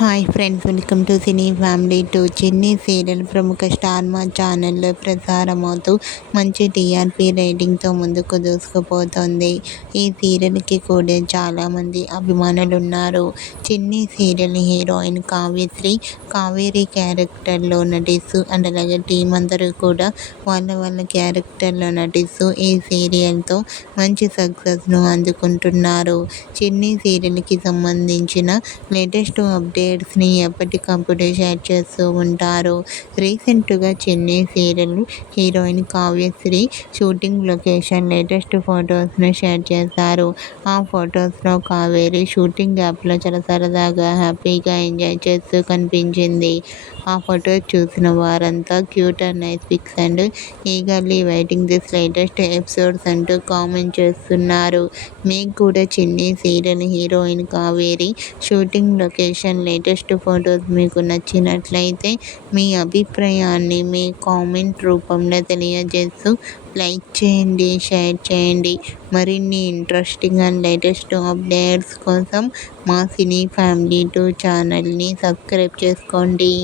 Hi friends, welcome to cine family to. చిన్ని serial ప్రముఖ star మా ఛానల్లో ప్రసారమవుతూ మంచి టీఆర్పీ రేటింగ్తో ముందుకు దూసుకుపోతోంది. ఈ సీరియల్కి కూడా చాలామంది అభిమానులు ఉన్నారు. చిన్ని సీరియల్ హీరోయిన్ కావ్యశ్రీ కావేరి క్యారెక్టర్లో నటిస్తూ అలాగే టీం అందరూ కూడా వాళ్ళ క్యారెక్టర్లో నటిస్తూ ఈ సీరియల్తో మంచి సక్సెస్ను అందుకుంటున్నారు. చిన్ని సీరియల్కి సంబంధించిన లేటెస్ట్ అప్డేట్స్ని ఎప్పటికప్పుడు షేర్ చేస్తూ ఉంటారు. రీసెంట్గా Chinni serial heroine Kavyasri shooting location latest ఫొటోస్ను షేర్ చేశారు. ఆ ఫొటోస్లో కావేరి షూటింగ్ యాప్లో చాలా సరదాగా హ్యాపీగా ఎంజాయ్ చేస్తూ కనిపించింది. ఆ ఫొటోస్ చూసిన వారంతా cute and nice pics and eagerly waiting this latest episodes అంటూ కామెంట్ చేస్తున్నారు. మీకు కూడా చిన్ని serial heroine Kaveri shooting location latest photos మీకు నచ్చినట్లయితే మీ అభిప్రాయాన్ని మీ కామెంట్ రూపంలో తెలియజేస్తూ లైక్ చేయండి, షేర్ చేయండి. మరిన్ని ఇంట్రెస్టింగ్ అండ్ లేటెస్ట్ అప్డేట్స్ కోసం మా సినీ ఫ్యామిలీ 2 ఛానల్ని సబ్స్క్రైబ్ చేసుకోండి.